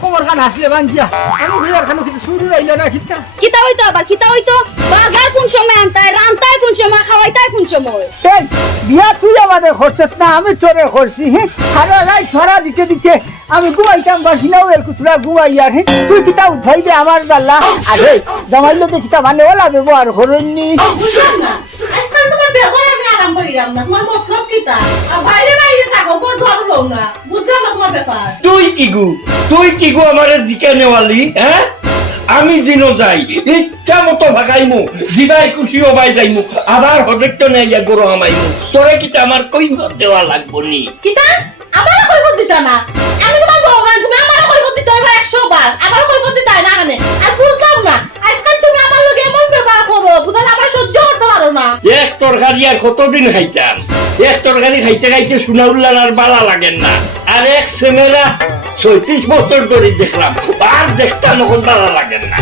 খবর খান আসলে আমি ঘুরে কিছু শুরু রইল না খিতা কিতা হইতো আবার? কিতা হইতো? বাজার কোন সময় আনতায়? রান্তায় কোন সময়? খাওয়াইতায় কোন সময়? এই, বিয়া তুই আমাদের না আমি তোরে করছি হ্যাঁ সারা রাত ছড়া দিতে দিতে আমি ঘুমাইতাম পারছি না ওর কুতুরা ঘুমাই আর তুই কিতা উঠাইবে আমার গাল্লা আরে জামাইলো তো কিতা মানে ওলা ব্যবহার করেননি? বুঝলাম না। আজকাল তোমার ব্যবহার আমি আরাম করিলাম না। তোমার মতলব কিতা আর বাইরে বাইরে থাকো না বুঝলাম না তোমার ব্যাপার? তুই কি গু? তুই কি গু আমারে জিকে নেওয়ালি হ্যাঁ? আমি জিনো যাই ইচ্ছা মতো ভাগাইমু জিবাই খুশি হবাই যাইমু আবার হজেক্ট নেইয়া গরু হামাইমু। তোরে কি আমার কই দেওয়া লাগবো নি? কিতা? আমার কইব দিতা না। আমি তোমার বউ মানে তুমি আমার কইব দিতে হইবা 100 বার। আমার তরকারি আর কতদিন খাইতাম? এক তরকারি খাইতে খাইতে সুনাউল্লার আর বালা লাগেন না। আর এক সেমেরা ছয়ত্রিশ বছর ধরে দেখলাম আর দেখতাম, এখন বালা লাগেন না।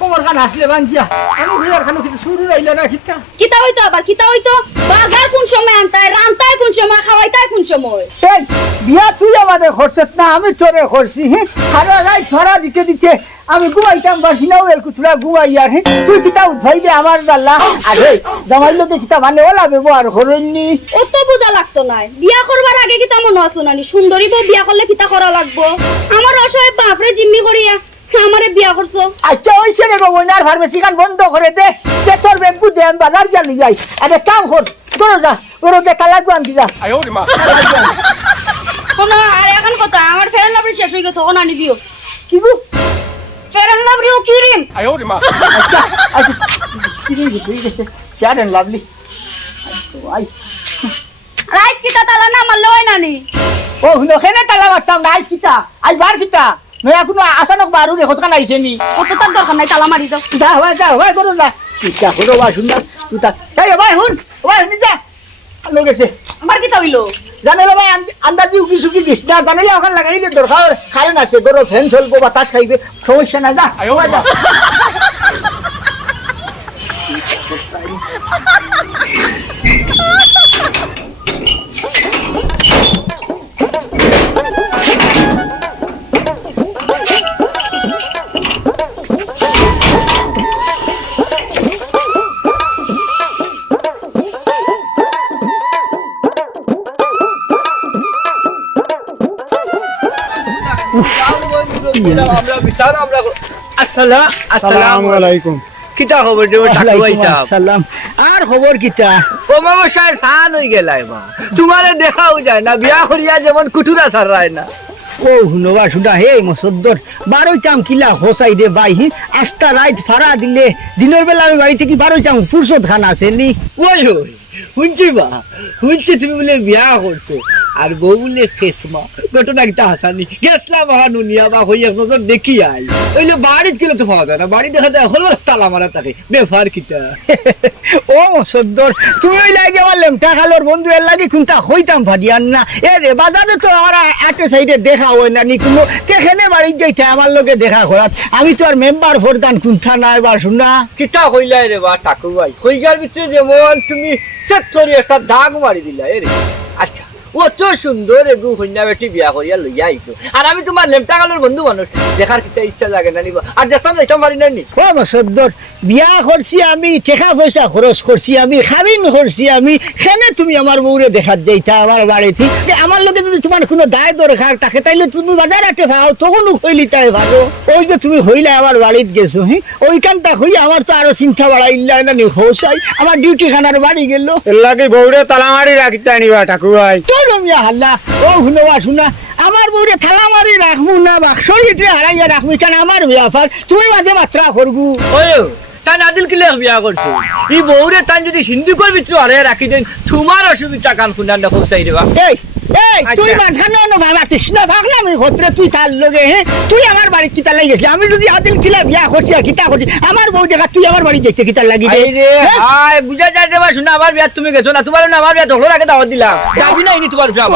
খবর খান আসলে বাঙ্গিয়া আমি খানো কিছু শুরু রইল না। খিতা হইতো আবার কিতা হইতো? বাজার কোন সময় আনতায় রান্তায় কোন সময় খাওয়াইতায় কোন সময়? এই, বিয়া তুই আমাদের করছিস না আমি তোরে করছি হ্যাঁ সারা রাত ছড়া দিতে দিতে আমি ঘুমাইতাম পারছি না ওর ঘুমাই আর হ্যাঁ তুই কিতা উঠাইবে আমার গাল্লা আরে জামাইলো তো কিতা মানে ওলা ব্যবহার করেননি। অত বোঝা লাগতো না বিয়া করবার আগে কিতা মনে আসলো নানি? সুন্দরী বউ বিয়া করলে কিতা করা লাগবো? আমার অসহায় বাপরে জিম্মি করিয়া আমারে বিয়া করছ। আচ্ছা ওই ছেলে ময়নার ফার্মেসি খান বন্ধ করে দে। তোর দে আমি বাজার লিয়ে যাই আরে কাম কর তোর যা তোর দে কালা গুয়ান কি যা শোনো আর এখন কথা আমার ফেরান লাবরি শেষ হয়ে গেছে ওনা আনি দিও কি গো ফেরান লাবরি ও কিরিম আচ্ছা আচ্ছা কি রে তুই গেছে ফেয়ার এন্ড লাভলি আই রাইস কিতা তালা না মারলে হয় নানি ও নখেনে তালা মারতাম না আইস কিতা আজ বার কিতা নয় এখনও আসানক বারু রে কতখান আইছে নি। অত তার দরকার নাই তালা মারি দাও যা হয় যা হয় করো না চিন্তা করো বা শুন না তুই তা তাই ভাই হুন ভাই হুন যা। লোক গেছে আমার কিতা হইল? জানালে ভাই আন- আন্দাজি উকি সুকি দিস না জানালে ওখান লাগাইলে দরকার কারেন্ট আছে গরো ফ্যান চলবো বাতাস খাইবে সমস্যা না যা ভাই, যা আসসালামু আলাইকুম। কিতা খবর দেব টাকু আইসা সালাম আর খবর কিতা? ও মামসার সান হই গেলাই মা তোমারে দেখাও যায় না বিয়া করিয়া যেমন কুটুরা সারায় না। ও হুনবা শুনা হে মসদ্দর বারোই চাম কিলা হোসাই দে বাই হি? আস্তা রাইত ফাড়া দিলে দিনের বেলা আমি বাড়ি থেকে বারোই চাম ফুরসত খান আছে নি? ওই শুনছি বা শুনছি তুমি বলে বিয়া করছ। আর বউ বলে খেসমা ঘটনা কিতা হাসানি। গেছলাম আহান উনিয়া বা হই এক নজর দেখি আই। ওইলে বাড়িত গেলে তো পাওয়া যায় না বাড়ি দেখা যায় হলো তালা মারা থাকে বেফার কিতা। ও মসদ্দর তুমি ওই লাগে আমার লেমটা খালোর বন্ধু এর লাগে কোনটা হইতাম ফাদিয়ান না। এ রে বাজারে তো আমার একটা সাইডে দেখা হয় না নি কোনো তেখানে বাড়ি যাইতে আমার লোকে দেখা করাত। আমি তো আর মেম্বার ফোরদান কোনটা না এবার শুনা। কিতা কইলাই রে বা টাকু ভাই কইজার ভিতরে যেমন তুমি সেত্তরি একটা দাগ মারি দিলা এ রে। আচ্ছা। অত সুন্দর এগু কন্যা বেটি বিয়া করিয়া লইয়া আইছো আর আমি তোমার লেমটা কালোর বন্ধু মানুষ দেখার কিতা ইচ্ছা লাগে না নিবা। আর যেতাম যাইতাম পারি না নি ও মসদ্দর বিয়া করছি আমি টেকা পয়সা খরচ করছি আমি খাবিন করছি আমি সেনে তুমি আমার বউরে দেখাত যাইতা আমার বাড়িতে যে আমার লোকে তো যদি তোমার কোনো দায় দরকার থাকে তাইলে তুমি বাজার আটে ভাও তখনও হইলি তাই ভালো ওই যে তুমি হইলে আমার বাড়িত গেছো হ্যাঁ ওইখানটা হই আমার তো আরও চিন্তা বাড়াইলা না নি হৌসাই আমার ডিউটি খানার বাড়ি গেল। লাগে বউরে তালা মারি রাখিতে আনিবা ঠাকুর ভাই মিয়া হাল্লা ও শুনবা শুনা আমার বউরে থালা মারি রাখব না বাক্সর ভিতরে হারাইয়া রাখব কেন আমার ব্যাপার তুমি মাঝে মাত্রা করব। ওই তাই নাদিল কিলে বিয়া করছ? ই বউরে তাই যদি সিন্ধুকর ভিতরে হারাইয়া রাখি দেন তোমার অসুবিধা কান শুনান দেখো চাই দেবা। এই এই তুই আচ্ছা। মাঝখানে অন্য কৃষ্ণ ভাবলাম আমি তুই তার লগে হ্যাঁ? তুই আমার বাড়ি কিতা লাগি গেছিস আমি যদি আদিল কিলা বিয়া করছি আর কিতা করছি আমার বউ তুই আমার বাড়ি দেখতে কিতা লাগি রে রে হ্যাঁ? আই বুঝা যায় দেবা শুনা আমার বিয়া তুমি গেছো না তোমার না আমার বিয়া আগে দাওয়াত দিলাম। যাবি না ইনি তোমার বিয়া ও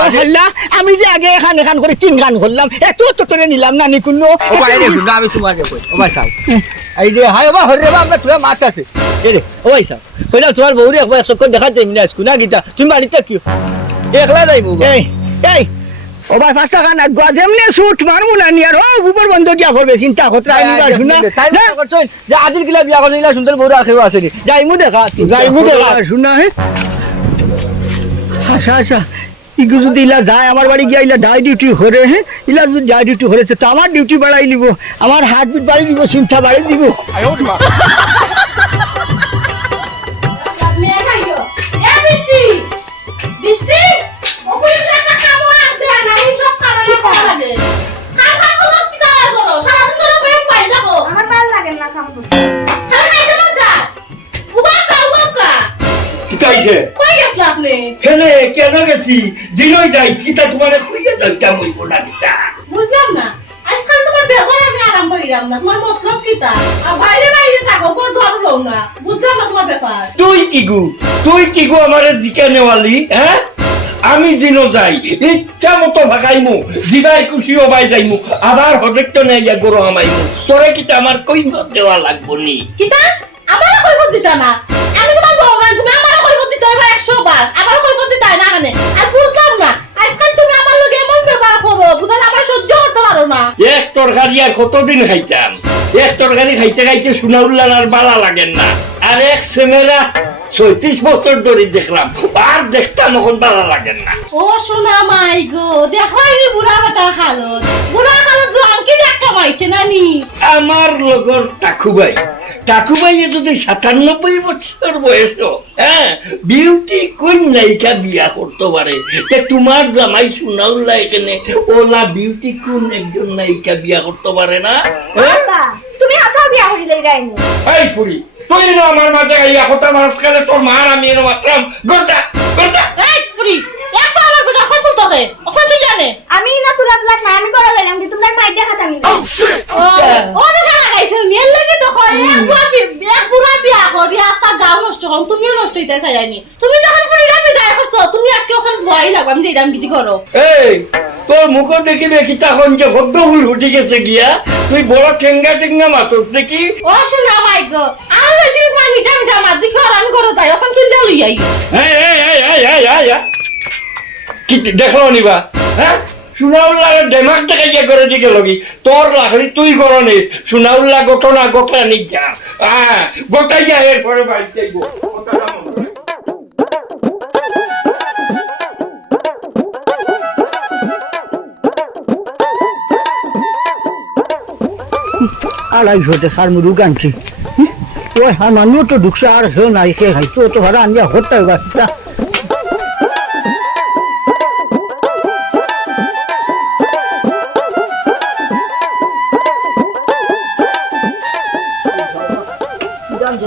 আমি যে আগে এখান এখান করে তিন গান করলাম এত তো তোরে নিলাম না নিকুন্ন। ও ভাই রে শুনা আমি তোমাকে কই ও ভাই সাহেব। এই যে হাই বাবা হরে বাবা আমরা তোমার মাছ আছে। রে ও ভাই সাহেব কইলা তোমার বউরে একবার চক্কর দেখা যাই না স্কুনা গীতা। তুমি বাড়িতে কি একলা যাইবো এই এই। ও ভাই পাঁচটা গান যেমনি শুট মারবো না নিয়ার ও উপর বন্ধ দিয়া করবে চিন্তা করতে আইবা শুনা। তাই? করছ? যে আদিল কিলা বিয়া করছ সুন্দর বউরা খেও আসেনি যাইমু দেখা যাইবো দেখা শুনা হে। আচ্ছা আচ্ছা। ইগু যদি ইলা যায় আমার বাড়ি গিয়া ইলা ডাই ডিউটি করে হ্যাঁ ইলা যদি ডাই ডিউটি করে তো আমার ডিউটি বাড়াই দিব আমার হার্ট বিট বাড়াই দিব চিন্তা বাড়াই দিব। কিতাইছে কই গেছলা আপনি? কেনে কেন গেছি? দিনই যাই কিতা তোমার খুইয়া যাইতাম ওই বোনা কিতা বুঝলাম না। আজকাল তোমার ব্যবহার আমি আরাম পাইলাম না। তোমার মতলব আর বাইরে বাইরে থাকো কোন দর লও না। বুঝলাম না তোমার ব্যাপার। তুই কি গু? তুই কি গু আমারে জিকে নেওয়ালি হ্যাঁ? আমি জিনো যাই ইচ্ছা মতো ভাগাইমু জিবাই খুশি হবাই যাইমু আবার হজেক্ত নেইয়া গরু হামাইমু। তোরে কিতা আমার কই দেওয়া লাগবো নি? কিতা? আমারও কৈফত দিতা না। একশো বার। আমারও কৈফত দিতে হয় না কানে? আর বুঝলাম না। আজকাল তুমি আমার লগে এমন ব্যবহার করো বুঝাল আমার সহ্য করতে পারো না। এক তরকারি আর কতদিন খাইতাম? এক তরকারি খাইতে খাইতে সুনাউল্লার আর বালা লাগেন না। আর এক সেমেরা ছয়ত্রিশ বছর ধরে দেখলাম আর দেখতাম এখন বালা লাগেন না। ও সোনা মাই গো দেখাই নি বুড়া বেটার হালত। বুড়া হালত জোয়ান কি দেখা পাইছে নানি আমার লগর টাকুবাই টাকুবাই যদি সাতানব্বই বছর বয়স হ্যাঁ বিউটি কোন নায়িকা বিয়া করতে পারে? তে তোমার জামাই সুনাউল্লাহ এখানে ওলা বিউটি কোন একজন নায়িকা বিয়া করতে পারে না? হ্যাঁ? তুমি আসা বিয়া করিলে রাইনি। এই পুরি তুই না আমার মাঝে আইয়া কথা মানুষ করে তোর মার আমি এর মাত্রাম গোটা গোটা এই ফুরি এক পাওয়ার বেটা অসান তুই তোকে অসান তুই জানে? আমি না তুলা তুলা না আমি করা যাই আমি তোমার মাইর দেখা জানি ও ও দেখা লাগাইছে নিয়ে লাগে তো হয়। এক বুড়া বি- বিয়া করি আস্তা গাও নষ্ট করো তুমিও নষ্ট হইতে চাইনি তুমি যখন ফুরি যাবি বিদায় করছ তুমি আজকে ওখানে ভয় লাগবে আমি যে এরকম কিছু করো? এই তোর মুখ দেখিবে কি তখন যে ভদ্র ফুল উঠে গেছে গিয়া তুই বড় ঠেঙ্গা ঠেঙ্গা মাতস দেখি। ও শোনা মাই গো আর বেশি তোমার মিঠা মিঠা মার দিকে আর আমি করো যাই ওখান তুই লই আই। এই, এই, এই, এই, এই, এই, এই। দেখল নিবা? হ্যাঁ? সুনাউল্লাহ ডেমাক দেখাইয়া করে দিকে লগি। তোর তুই করো নিস। সুনাউল্লাহ ঘটনা গোটা যা হ্যাঁ গোটাই যা এরপরে বাড়ি যাইব কথাটা রাখ। আড়াইশো টাকার মুরুগ আনছি ওই আমারও তো ঢুকছে আর হেও নাই সে খাইছো তো ভাড়া আনিয়া হত্যা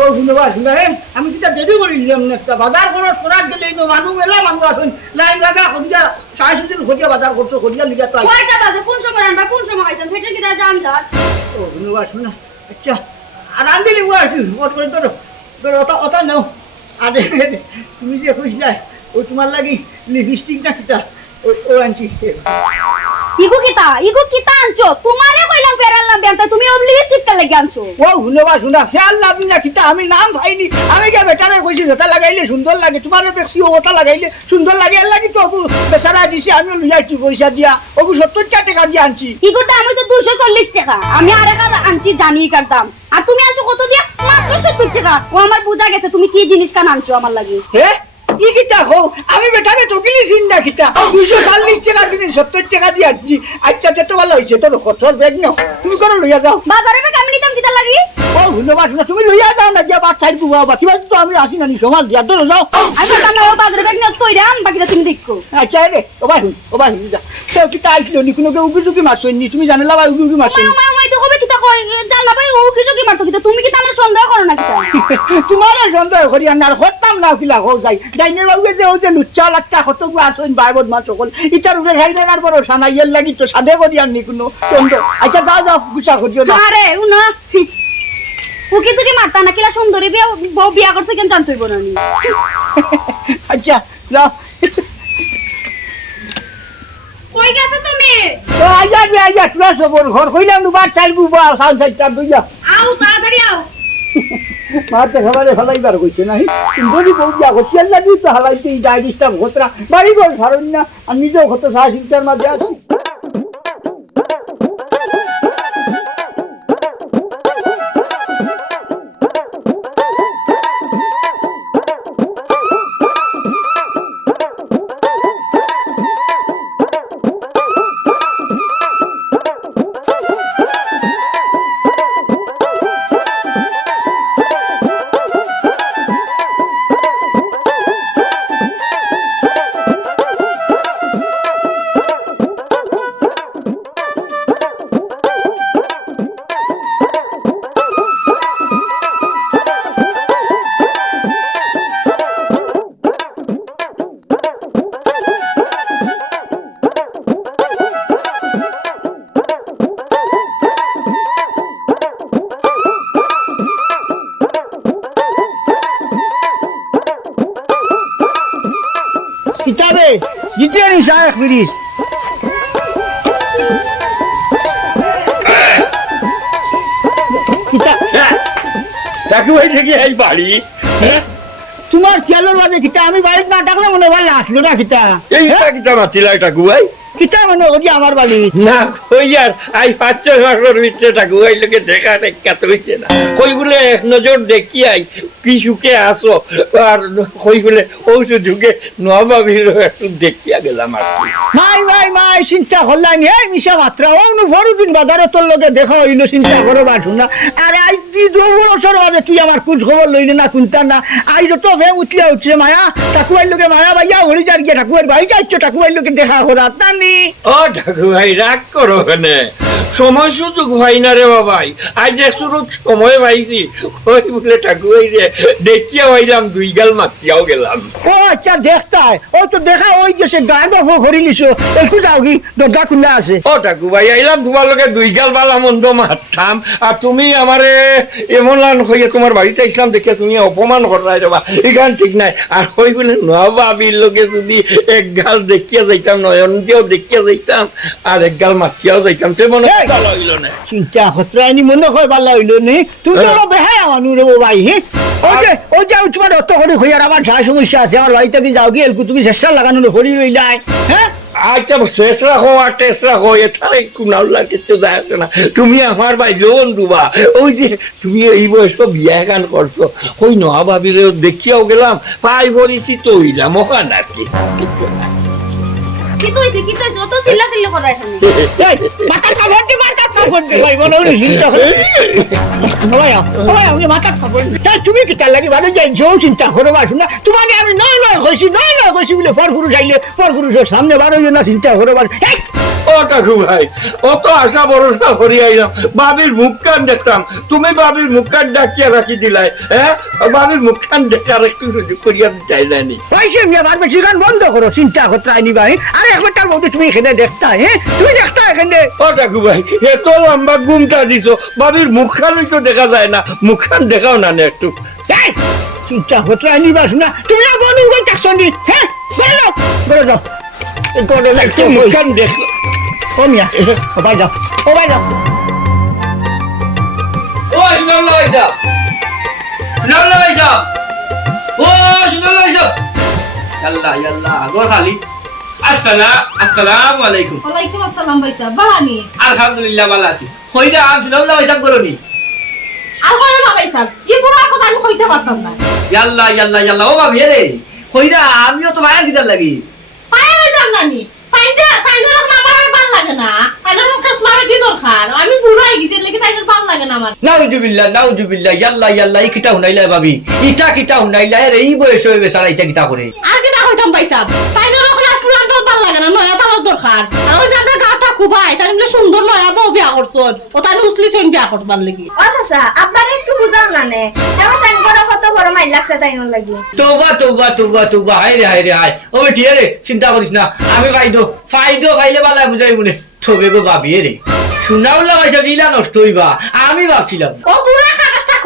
ও ধন্যবাদ ভাই আমি কিটা দেরি করে নিলাম না? একটা বাজার করার গেলে ইনো মানুষ মেলা মানুষ আছেন লাইন লাগা সাড়ে বাজার করছ করিয়া লিগা তো কয়টা বাজে? কোন সময় রান্না কোন সময় খাইতাম কিতা জান ও ধন্যবাদ শোনা আচ্ছা আর আনদিলি ও আর কি? ওট করে তোর তোর অত অত নাও। আর তুমি যে কইছিলা ও তোমার লাগি লিপস্টিক না কিটা ও ও আনছি। ইগো কিতা? ইগো কিতা আনছো? তোমারে কইলাম ফেরালাম বেন্তা তুমি অবলিগেস্টিক কা লাগি আনছো। ও শুনবা শুনা। ফেয়ার লাভি না কিতা আমি নাম পাইনি। আমি কে বেটারে কইছি যেটা লাগাইলে সুন্দর লাগে। তোমার দেখছি ওটা লাগাইলে সুন্দর লাগে। আর লাগি তো অবু বেচারা দিছি আমি লইয়াছি পয়সা দিয়া অবু সত্তর টাকা দিয়ে আনছি। ইগোর দাম হইছে দুশো চল্লিশ টাকা। আমি আর এক আনছি জানি কার দাম। আর তুমি আনছো কত দিয়া? মাত্র সত্তর টাকা। ও আমার বোঝা গেছে তুমি কি জিনিস কান আনছো আমার লাগি? হে? ই কিতা হো আমি বেটারে টকিলি চিন্তা কিতা? দুইশো চল্লিশ টাকা দিন সত্তর টাকা দিয়ে আনছি আচ্ছা তো ভালো হয়েছে তোর খরচর ব্যাগ নাও। তুমি করো লইয়া যাও। বাজারে আমি নিতাম কিতা লাগি? ও শুনবা শুনা তুমি লইয়া যাও না গিয়া বাচ্চাই বুবা বা কিবা তো আমি আসি না নি সমাজ দিয়া তোর যাও। আমি বলতাম না ও বাজারে ব্যাগ নিয়ে তৈরি আন বাকিটা তুমি দেখো। আচ্ছা রে ও ভাই ও ভাই যা। সে কিতা আইছিল নি কোনো নি তুমি জানিলা ভাই উগি উগি মারছই আমার আমার মাই তো হবে কিতা কই জানলা ভাই ও কি মারতো কিতা তুমি কিতা আমার সন্দেহ করো না তোমার সন্দেহ করি আর না হতাম না কিলা হো যাই। ডাইনে বাবুকে যে ও যে লুচ্চা লাচ্চা কত গু আসইন বাই বদমা সকল। ইটার উপরে খাইলে আর বড় সানা ইয়ের লাগি তো সাদে করি আর নি কোনো সন্দেহ। আচ্ছা যাও যাও গুছা করিও না আরে উকি তুকি মারতা না কিলা সুন্দরী বিয়া বউ বিয়া করছে কেন জানতই বনা নি আচ্ছা যাও। কই গেছে তুমি? তো আইয়া বে আইয়া তুলা সবর ঘর কইলাম নু বাদ চাইবু বা সাল সাইটা দুইয়া আও তাড়াতাড়ি আও। মারতে খাবারে ফেলাইবার কইছে না যদি বউ যা করছি আল্লাহ দিই তো হালাইতে এই ডায়াবেটিসটা ঘটরা বাড়ি ঘর ছাড়ুন না আর নিজেও কত সাহা চিন্তার মাঝে আছি। কিতা ভাই থেকে এই বাড়ি। তোমার খেয়ালের মাঝে কিতা আমি বাড়িতে না ডাকলে মনে হয় আসলো না কিতা এই কিতা মাতিলা টাকু ভাই। কিতা মনে করি আমার বাড়ি। না কই আর আই পাঁচ ছয় মাসের ভিতরে ভাই লোকে দেখা টেক্কা হইছে না। কই বলে এক নজর দেখি আই কি সুখে আসো আর কই বলে ঔষধ ঝুঁকে নবাবির একটু দেখিয়া গেলাম আর মাই মাই মাই চিন্তা করলাম এই মিশা মাত্রা। ও নু দিন বাজারে তোর লগে দেখা হইল চিন্তা করো বা শুনা আর আই তুই দু বছর বাদে তুই আমার খোঁজ খবর লইলে না কোনটা না? আই যত ভে উঠলে উঠছে মায়া ঠাকুয়ার লোকে মায়া ভাইয়া হরি যার গিয়ে ঠাকুয়ার ভাই যাচ্ছ ঠাকুয়ার লোকে দেখা করা তা নি। ও ঠাকু ভাই রাগ করো কেনে? সময় সুযোগ হয় না রে বাবাই। আজ যে শুরু সময় পাইছি কই বলে ঠাকু ভাই রে দেখিয়া হইলাম দুই গাল মাতিয়াও গেলাম। ও আচ্ছা দেখতাই ও তো দেখা ওই যে সে করি নিছো একটু যাও কি দরজা খুলে আছে। ও ঠাকু ভাই আইলাম তোমার লগে দুই গাল বালা মন্দ মারতাম আর তুমি আমারে এমন লান হইয়া তোমার বাড়িতে আসলাম দেখে তুমি অপমান করাই রে বা এখান ঠিক নাই। আর কই বলে নবাবির লোকে যদি এক গাল দেখিয়া যাইতাম নয়ন দিয়েও দেখিয়া যাইতাম আর এক গাল মাতিয়াও যাইতাম তে মনে চিন্তা খতরা এনি মনে হয় নি। তুই তো হ্যাঁ। রে ভাই হে? ওই যে ওই যে তোমার অত করে হইয়ার আমার যা সমস্যা আছে আমার বাড়িতে কি যাও তুমি চেষ্টা লাগানো হরি রইলাই হ্যাঁ? আচ্ছা শেষ রাখো আর এটারে কুনাউলার কিছু যায় না। তুমি আমার ভাই লোন দুবা ওই যে তুমি এই বয়স বিয়া গান করছ। ওই নয়া ভাবিরে দেখিয়াও গেলাম পাই পরিচিত হইলাম ওখান আর কি। কি তুইছে কি তুইছে অত চিল্লা চিল্লা করা এখানে এই, মাথা খাবার দি মাথা খাবার দি। ভাই মনে হলো চিন্তা করে ভাই ভাই আমি মাথা খাবার দি। এই, তুমি কি তার লাগি ভালো যাই যেও চিন্তা করো বা শুনা। তোমাকে আমি নয় নয় কইছি নয় নয় কইছি বলে পর পুরুষ আইলে পর পুরুষের সামনে বারো না চিন্তা করো ও কাকু ভাই অত আশা ভরসা করি আইলাম বাবির মুখখান দেখতাম তুমি বাবির মুখখান ডাকিয়া রাখি দিলাই হ্যাঁ বাবির মুখখান দেখার একটু সুযোগ করিয়া চাই জানি পয়সা নিয়ে বন্ধ করো চিন্তা করতে আইনি ভাই আরে একবার মধ্যে তুমি এখানে দেখতা হ্যাঁ? তুমি দেখতা এখানে? ও ডাকু ভাই এত লম্বা গুমটা দিছো। বাবির মুখখানই তো দেখা যায় না। মুখখান দেখাও না একটু। চিন্তা হতো আনিবা শোনা তুমি আবার নিউরন দেখছ নি হ্যাঁ? বলে দাও বলে দাও। গড়ে লাগছে মুখখান দেখো। ও মিয়া ও ভাই যাও ও ভাই যাও ও সুন্দর লাইজা সুন্দর লাইজা ও সুন্দর লাইজা ইয়াল্লা ইয়াল্লা গো খালি। আসসালাম আসসালামু আলাইকুম। ওয়ালাইকুম আসসালাম ভাই বালানি আলহামদুলিল্লাহ ভালো আছি। কইরা আম সুনাল্লাহ ভাই সাহেব করনি। আর কইও না ভাই কি বুড়ার কথা আমি কইতে পারতাম না। ইয়াল্লাহ ইয়াল্লাহ ইয়াল্লাহ ও ভাবি রে। কইরা আমিও তো লাগি। পায়ে হইতাম আমার আর ভালো লাগে না। তাইলে এখন খাস মারা কি দরকার? আমি বুড়ো হয়ে গেছি লেগে তাইলে ভালো লাগে না আমার। নাউজুবিল্লাহ নাউজুবিল্লাহ ইয়াল্লাহ ইয়াল্লাহ ই কিতা হুনাইলা ভাবি। ইটা কিতা হুনাইলা রে এই বয়স বেচারা ইটা কিতা করে। আর সাহেব তাইলে এখন আর ফুরান তো ভালো লাগে না নয়া তার দরকার। আর ওই যে আমরা গাটা খুবাই তাই বলে সুন্দর নয়া বউ বিয়া করছন। ও তাই উসলি সইন বিয়া করবার লাগি। চাচা আপনার একটু বুঝাও না নে আমার সাইন করা কত বড় মাইল লাগছে তাই লাগি। তোবা তোবা তোবা তোবা হায় রে হায় রে হায়। ও বেটি রে চিন্তা করিস না। আমি ফাইদো ফাইদো ফাইলে বালা বুঝাই মনে তবে গো ভাবি রে। শুনাউল্লা ভাইসা লীলা নষ্ট হইবা। আমি ভাবছিলাম। ও বুড়া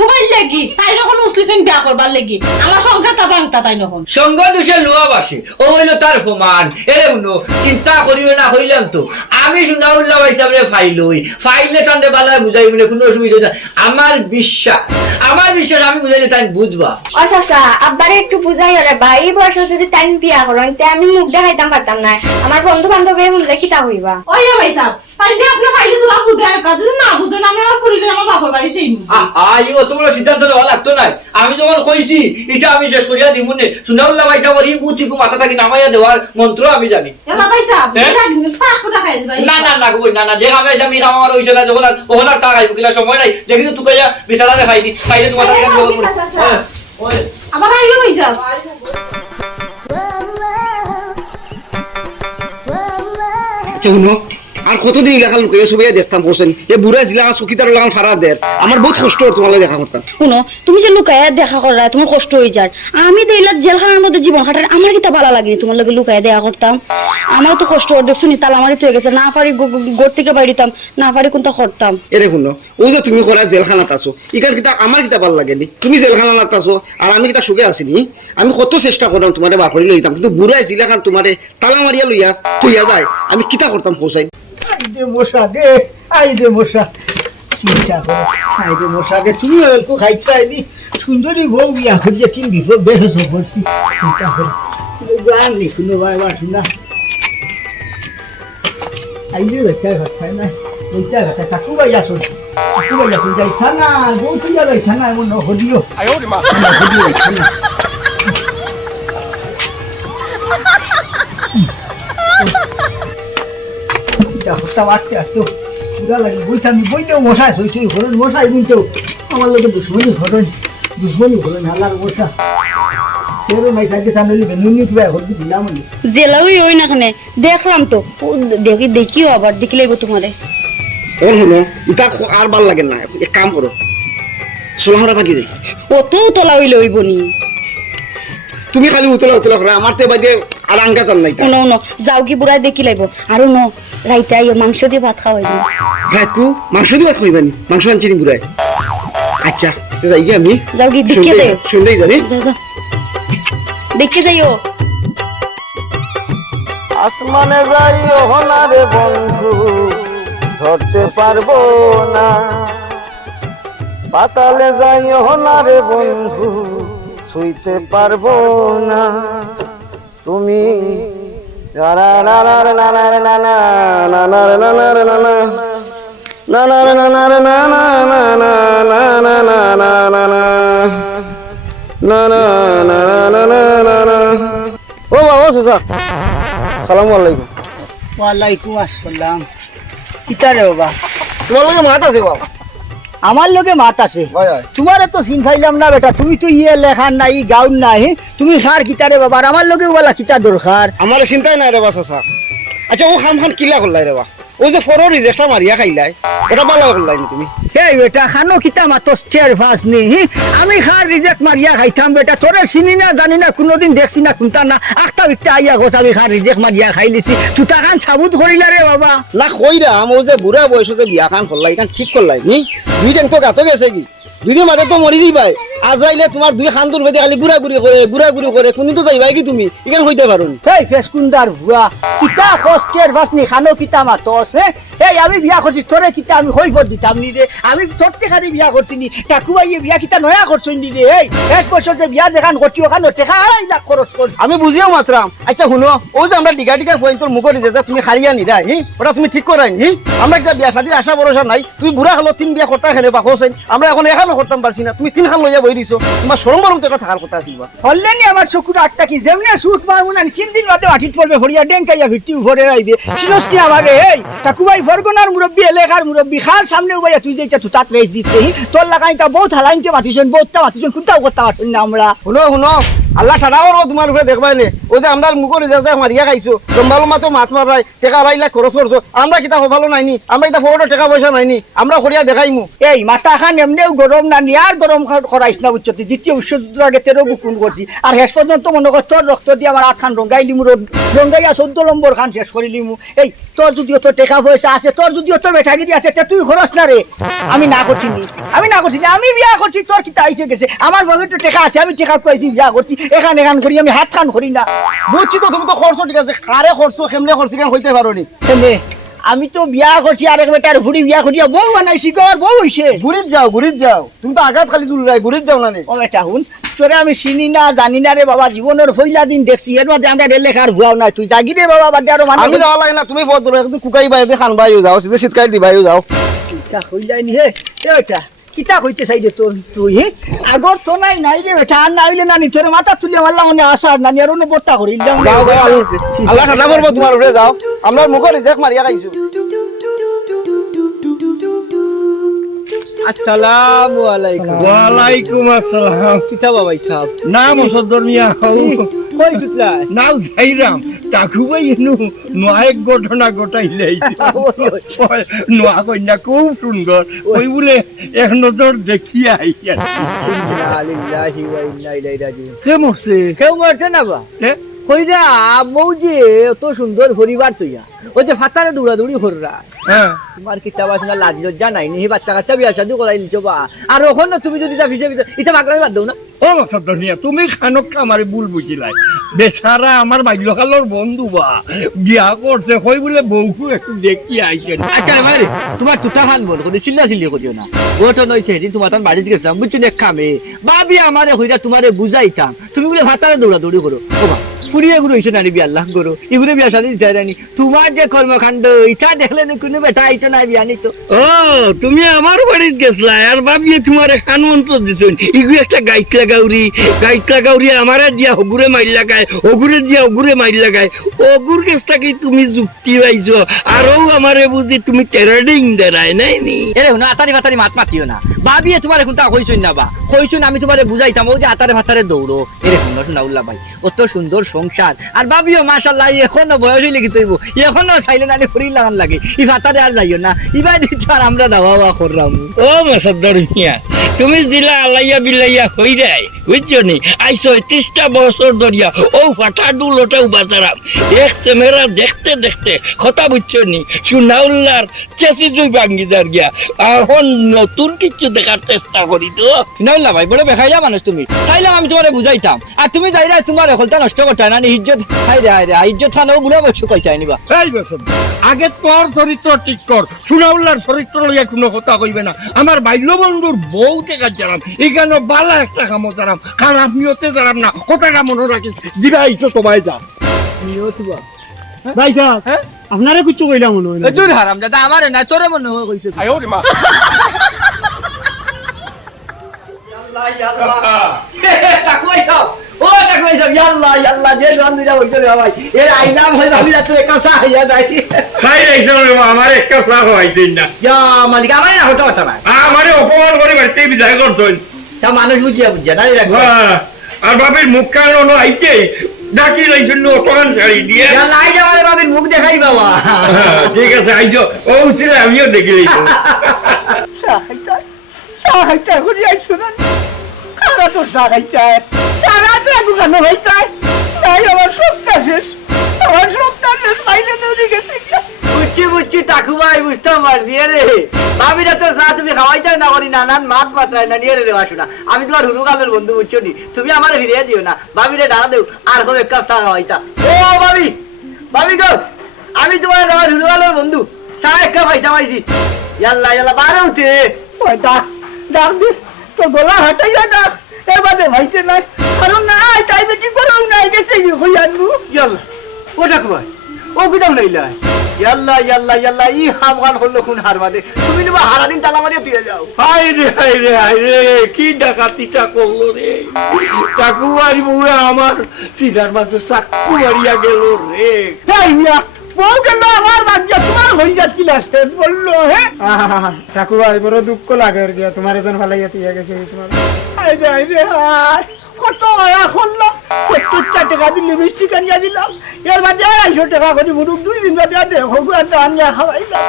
খুবাই লাগি তাই যখন উসলি সইন বিয়া করবার লাগি। আমার সংসারটা ভাঙতা তাই নখন সঙ্গ দুষে লোয়া বাসে ও হইল তার প্রমাণ এরে উনো চিন্তা করিও না হইলাম তো। আমি রে ফাইলই ফাইলে টান্ডে বালা বুঝাই মনে কোনো অসুবিধা না আমার বিশ্বাস আমার বিশ্বাস আমি বুঝাইলে তাই বুঝবা। চাচা আব্বারে একটু বুঝাই বা এই বয়সে যদি টাইম বিয়া করেন তে আমি মুখ দেখাইতাম পারতাম না। আমার বন্ধু বান্ধবের শুনলে কিতা হইবা? ওই ভাই সাহেব তাই আপনি ফাইলে তোরা বুঝায় কা যদি না বুঝেন আমি আমার ফুরিলে আমার বাপর বাড়ি যাইনি আই অত বড় সিদ্ধান্ত নেওয়া লাগতো নাই আমি যখন কইছি এটা আমি শেষ করিয়া দিব নে। শুনাউল্লা ভাইসা বলি বুদ্ধিকু মাথা থাকি নামাইয়া দেওয়ার মন্ত্র আমি জানি। এলা ভাই সাহেব হ্যাঁ? চা ফুটা খাই দিবা? না না না কই না না যে আমি আমি আমার হইছে না। যখন আর ওহন খাইব কিলা সময় নাই। দেখি তো তুই বিছানা দেখাইনি। তোমার আবার আইও ভাই সাহেব। আচ্ছা আর কতদিন এলাকা লোকে সবাই দেখতাম করছেন এ বুড়া জিলা চকিদার লাগান ফারা দের আমার বহুত কষ্ট হয় তোমার দেখা করতাম শুনো তুমি যে লুকায়া দেখা করা তোমার কষ্ট হয়ে যার। আমি তো এইলাক জেলখানার মধ্যে জীবন কাটার আমার কিতা ভালো লাগেনি তোমার লগে লুকায়া দেখা করতাম? আমার তো কষ্ট হয় দেখছ নি তালা মারি তো হয়ে গেছে। না পারি গোর থেকে বাইরিতাম না পারি কোনটা করতাম। এরে শুনো ও যে তুমি করা জেলখানাত আছো ইকার কিতা আমার কিতা ভালো লাগেনি? তুমি জেলখানাত আছো আর আমি কিতা সুখে আছিনি আমি কত চেষ্টা করলাম তোমার বার করে লইতাম কিন্তু বুড়া জিলাখান তোমারে তালা মারিয়া লইয়া তুইয়া যায় আমি কিতা করতাম খোঁচাই আইডে মশা রে আইডে মশা। চিন্তা কর আইডে মশা রে তুমি অল্প খাইতে আইনি সুন্দরী বউ বিয়া করিয়ে তিন বিপদ বেশ করছি চিন্তা কর গান নেই কোনো বারবার শোনা। আইডে বেচা খাই না বেচা খাটা কাকু বাইয়া শুনছি কাকু বাইয়া শুন যাইছা না বউ তুইয়া যাইছা না এমন নহরিও নহরিও যাইছা দুইটা হত্যা বাড়তে আসতো পুরা লাগে বইতে আমি মশায় সই সই ঘরেন মশাই কিন্তু আমার লোকে দুশ্মনী ঘরেন দুশ্মনী ঘরেন আল্লাহর মশা। কাম করো। সোলাহরা বাকি দেখি উতলা হইলে ওই বনি তুমি খালি উতলা উতলা করা আমার তো এবার আর আঙ্গা চান নাই যাও কি বুড়াই দেখি লাইব আরও ন। রাইতে আইও মাংস দিয়ে ভাত খাওয়াই দিও। রাতকু মাংস দিবা খাইবানি মাংস আনছিনি বুড়াই আচ্ছা তো যাই গিয়ে আমি। যাও কি দেখে দেও সন্ধ্যেই জানি যাও যাও। দেখে যাইও আসমানে যাই ওহনারে বন্ধু ধরতে পারব না। পাতালে যাই ওহনারে বন্ধু ছুঁইতে পারব না। তুমি ও বাবা চাচা সালাম আলাইকুম ওয়ালাইকুম আসসালাম কিতা রে বাবা তোমার লগে মাত আছে বাবা আমার লোকে মাত আছে। তোমার তো চিন ফাইলাম না বেটা তুমি তো ইয়ে লেখার নাই গাউন নাই তুমি খার কিতারে বাবা আর আমার লোকে বলা কিতা দরকার। আমার চিন্তাই নাই রে বাসা আচ্ছা ও খাম খান কিলা করলাই রে বা। ও যে ফরর রিজেক্টটা মারিয়া খাইলাই ওটা ভালো করলাই নি তুমি। এই বেটা খানো কিতা মাতো স্টেয়ার ফাস নি? আমি খার রিজেক্ট মারিয়া খাইতাম বেটা তোরে চিনি না জানি না কোনোদিন দেখছি না কোনটা না। আখটা বিকটা আইয়া গছ আমি খার রিজেক্ট মারিয়া খাই লিছি। তুতা খান সাবুত করিলা রে বাবা। না কইরাম ও যে বুড়া বয়সে যে বিয়া খান করলাই কান ঠিক করলাই নি দুই দিন তো গাতো গেছে কি? দুই দিন মাঝে তো মরি যাই আজাইলে তোমার দুই খান্দুর ভেদে খালি ঘুরা ঘুরি করে ঘুরা ঘুরি করে কোনদিন তো যাইবাই কি তুমি? ইখান হইতে পারো এই ফেসকুন্দার ভুয়া কিতা কষ্টের বাসনি খানো কিতা মাতস হ্যাঁ এই আমি বিয়া করছি তোরে কিতা আমি হইব দিতাম নি রে আমি তোর দি বিয়া করছি নি টাকুবাইয়ে বিয়া কিতা নয়া করছই নি রে এই এক বছর যে বিয়া দেখান করছি ওখানে টেকা আড়াই লাখ খরচ করছি আমি বুঝিও মাত্রাম আচ্ছা শুনো ও যে আমরা টিকা টিকা পয়েন্ট তোর মুখে দিতে তুমি হারিয়া নিরাই হি? ওটা তুমি ঠিক করাই হি? আমরা একটা বিয়া শাদির আশা ভরসা নাই। তুমি বুড়া হলো তিন বিয়া করতে খেলে বা হোসেন আমরা এখন এখানে করতাম পারছি না। তুমি তিন খান লইয়া বই দিছো? তোমার সরম বরম তো থাকার কথা আছিল হল্লেনি আমার চকুর আটটা কি? যেমনি সুট মারবো না তিন দিন মাটিত পড়বে ডেঙ্কাইয়া ভিত্তি ভরে রাইবে। সিনস্তি আমার এই টাকুবাই ফরগনার মুরব্বী এলাকার মুরব্বী খার সামনে উবাইয়া তুই যে তুই তাত রেস দিতে তোর লাগাই তা বহুত মাতিছেন বহুতটা মাতিছেন কোনটাও করতে পারছেন না আমরা। শুনো শুনো আল্লাহ তোমার উপরে দেখবাই নে। ও যে আমরা মুখের রেজাল্ট মারিয়া খাইছো জম্বালো মাতো মাত মারাই টেকা লাখ খরচ করছ আমরা কিতা ভালো নাইনি? আমরা কিতা ফটো টাকা পয়সা নাইনি? আমরা করিয়া দেখাইমু। এই মাথা খান এমনিও গরম না নি আর গরম খা- বুঝছ তুই দ্বিতীয় বিশ্বযুদ্ধ আগে তেরো গুকুন করছি। আর শেষ পর্যন্ত মনে কর তোর রক্ত দিয়ে আমার আট খান রঙ্গাই লিমু রঙ্গাইয়া চোদ্দ নম্বর খান শেষ করে লিমু। এই তোর যদি অত টেকা পয়সা আছে তোর যদি অত বেঠাগিরি আছে তে তুই খরচ না রে। আমি না করছি নি আমি না করছি আমি বিয়া করছি তোর কি আইসে গেছে? আমার ভাবে তো টেকা আছে আমি টেকা পাইছি বিয়া করছি এখান এখান করি আমি হাত খান করি না। বুঝছি তো তুমি তো খরচ ঠিক আছে। কারে খরচ কেমনে খরচ কেন হইতে পারো নি আমি তো বিয়া করছি আর এক বেটার ভুড়ি বিয়া করিয়া বউ বানাইছি গর বউ হইছে। ঘুরিত যাও ঘুরিত যাও। তুমি তো আঘাত খালি তুল রাই ঘুরিত যাও না ও বেটা হুন তোরে আমি চিনি না জানি না রে বাবা জীবনের হইলা দিন দেখছি এর মধ্যে আমরা লেখার ভুয়াও নাই তুই জাগি রে বাবা বাদ আরও আমি যাওয়া লাগে না তুমি পথ ধরো একদম কুকাই বাইতে খান বাইও যাও সিধে শীতকাল দিবাইও যাও। হইলাই নি হে এ বেটা। কিতা কইতে চাই রে তোর তুই হে? আগর তো নাই নাই রে বেটা আর না হইলে নানি তোর মাথা তুলে মারলাম মানে আসার নানি আর অন্য বর্তা আমি আল্লাহ ঠান্ডা করব তোমার উপরে যাও। আমরা মুখের রিজেক্ট মারিয়া খাইছো। আসসালামু আলাইকুম। ওয়ালাইকুম আসসালাম। কিতা বাবাই সাহেব? নাম সদর মিয়া কই সুতলাই নাও যাইরাম টাকুবাই এনু নয়েক ঘটনা ঘটাইলে নোয়া কন্যা খুব সুন্দর। ওই বলে এক নজর দেখি আই সে মরছে। কেউ মরছে না বা? সে কইরা যে এত সুন্দর পরিবার তুইয়া ওই যে ফাতারে দৌড়াদৌড়ি হররা হ্যাঁ। তোমার কিতাব আছে না লাজ লজ্জা নাই নি বাচ্চা কাচ্চা বিয়া শাদি করাই নিছো বা। আর ওখান না তুমি যদি তা ফিসে ফিসে ইটা বাদ দাও না। ও সদনিয়া তুমি খানক আমারে ভুল বুঝিলাই। বেচারা আমার বাল্যকালের বন্ধু বা। বিয়া করছে কই বলে বউকু একটু দেখি আইছেন আচ্ছা এবার তোমার তুতা খান বল কোন চিল্লা চিল্লি করিও না। ওটা নইছে সেদিন তোমার তার বাড়িতে গেছিলাম বুঝছ না খামে। বাবি আমারে হইরা তোমারে বুঝাইতাম। তুমি বলে ভাতারে দৌড়াদৌড়ি করো। ও বা ফুরিয়ে গুলো হইছে নানি বিয়া আল্লাহ করো। এগুলো বিয়া শাদি দিতে রানি। তোমার যে কর্মকাণ্ড ইটা দেখলে না কোনো বেটা আইতো না বিয়া নিত। ও তুমি আমার বাড়িতে গেছলা আর ভাবিয়ে তোমার খান মন্ত্র দিছেন ইগু একটা গাইত লাগাউরি গাইত লাগাউরি আমারে দিয়া হগুরে মাইল লাগায় হগুরে দিয়া হগুরে মাইল লাগায়। অগুর কাছ থেকে তুমি যুক্তি পাইছো আরও আমারে বুঝি তুমি তেরাডিং দেরায় নাই নি? এরে না আতারি ভাতারি মাত মাতিও না। বাবিয়ে তোমার এখন তা হইছই না বা হইছই আমি তোমারে বুঝাইতাম ও যে আতারে ভাতারে দৌড়ো এরে সুন্দর শোনা উল্লা ভাই অত সুন্দর সংসার। আর ভাবিও মাসাল্লাহ এখনও বয়স হইলে কিন্তু তৈব? এখনও চাইলে নালে ফুরি লাগান লাগে। ই ফাতারে আর যাইও না। ইবা দিতে আর আমরা দাওয়া করলাম ও মাসাদ্দর মিয়া তুমি দিলা আলাইয়া বিলাইয়া হই যায় বুঝছ নি? আইসো ত্রিশটা বছর ধরিয়া ও ফাটা ডুলোটাও বাজারাম এক সেমেরা দেখতে দেখতে কথা বুঝছ নি? সুনাউল্লার চেসি দুই ভাঙ্গি যার গিয়া। এখন নতুন কিছু দেখার চেষ্টা করি তো। না ভাই বড় মানুষ তুমি। চাইলাম আমি তোমারে বুঝাইতাম আর তুমি যাইরা তোমার এখলটা নষ্ট করতে না ইজ্জত হাই রে হাই রে ইজ্জত বুলা বসে কইতে আনিবা এই আগে তোর চরিত্র ঠিক কর সুনাউল্লার চরিত্র লইয়া কোনো কথা কইবে না। আমার বাল্য বন্ধুর বউ দেখা যারাম এখানে বালা একটা কামো যারাম খারাপ নিয়তে যারাম না? কথাটা মনে রাখিস। দিবা ইতো সবাই যা। ভাই সাহেব আপনারে কিছু কইলাম মনে হয় না। দূর হারাম দাদা আমারে না তোরে মনে হয় কইছে। আমার অপমান করে বাড়িতে বিদায় করছেন তা মানুষ বুঝিয়া বুঝিয়া না রাখব আর বাবির মুখ কান আইতে ডাকি লাইছেন অপমান শাড়ি দিয়ে। আই যাওয়ারে বাবির মুখ দেখাই বাবা। ঠিক আছে আইজো ও ছিল আমিও দেখি লাইছো সাহাইটা সাহাইটা করি আইসো না কারা তোর সাহাইটা সারা তো দোকানো হইতা নাই আমার সবটা শেষ। আমার সবটা শেষ পাইলে গেছে। বুঝছি বুঝছি টাকু ভাই বুঝতাম পারছি রে। ভাবিরা তোর চা তুমি খাওয়াইতে না করি নানান মাত মাত্রায় না নিয়ে রে শোনা আমি তোমার হুলুকালের বন্ধু বুঝছ নি? তুমি আমার ফিরিয়ে দিও না। ভাবিরে ডানা দেও আর কবে এক কাপ চা খাওয়াইতা। ও ভাবি ভাবি গো আমি তোমার আমার হুলুকালের বন্ধু। চা এক কাপ খাইতাম আইছি ইয়াল্লা ইয়াল্লা বারে উঠে। ডাক ডাক দি তোর গলা হাঁটাইয়া ডাক। এবারে ভাইতে নাই কারণ তাই বেটি করেও নাই গেছে কি হই ইয়াল্লা ও টাকু ভাই ও লইলা? ইয়াল্লা ইয়াল্লা ইয়াল্লা ই হামগান খুন হার তুমি হারা দিন তালা মারিয়ে তুই যাও। হাই রে হাই রে হাই রে কি ডাকাতিটা করল রে? চাকু মারি বুয়ে আমার সিধার মাঝে চাকু মারিয়া গেল রে। এই মিয়া বউ কেন আমার বাচ্চা তোমার হই যাচ্ছিল সে বলল হ্যাঁ ঠাকুর ভাই বড় দুঃখ লাগে আর কি তোমার এজন ভালো গিয়ে তুই গেছে তোমার। আই রে আই রে আই কত মায়া করলাম সত্তর চার টাকা দিলে মিষ্টি কানিয়া দিলাম। এর বাদে আড়াইশো টাকা করে দুই দিন বাদে দেখো একটা আনিয়া খাওয়াইলাম।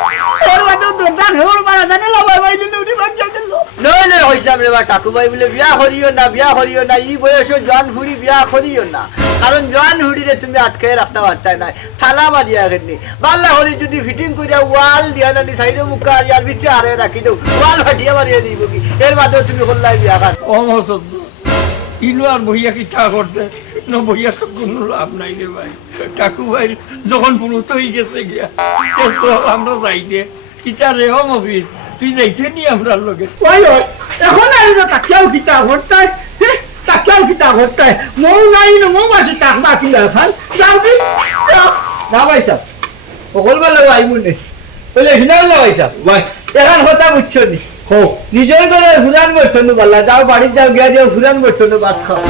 এর বাদে খেওর মারা জানে লাভাই ভাই দিলে উনি বাচ্চা দিল নইলে হইসাম রে বা কাকু ভাই বলে বিয়া করিও না বিয়া করিও না ই বয়সে জোয়ান ফুড়ি বিয়া করিও না। কারণ জোয়ান হুড়িরে তুমি আটকে রাখতে পারতাই না থালা মারিয়া গেনি বাল্লা হরি যদি ফিটিং করিয়া ওয়াল দিয়া নানি সাইডে মুখা আর ইয়ার ভিতরে আরে রাখি দেও ওয়াল ফাটিয়া মারিয়া দিব কি? এর বাদেও তুমি করলাই বিয়া কার। ও ইনো আর বইয়া কি তা করতে। ন বইয়া কোনো লাভ নাই রে ভাই। কাকু ভাই যখন পুরুত হয়ে গেছে গিয়া তো আমরা যাইতে? কিতা রে হম অফিস তুই যাইতে নি আমরা লগে? ওই ওই এখন আর না তাকিয়াও কিতা হরতাই তাকিয়াও কিতা হরতাই মৌ নাই না মৌ মাসে টাক বাকি দি। যাও না ভাই সাহ। সকল বেলা ভাই মনে বলে শুনে গেল ভাই সাহ। ভাই। এখন কথা বুঝছ নি। নিজের করে ফুরান বর্তন বললা যাও বাড়ির যাও গিয়া যাও ফুরান বর্তন ভাত খাও।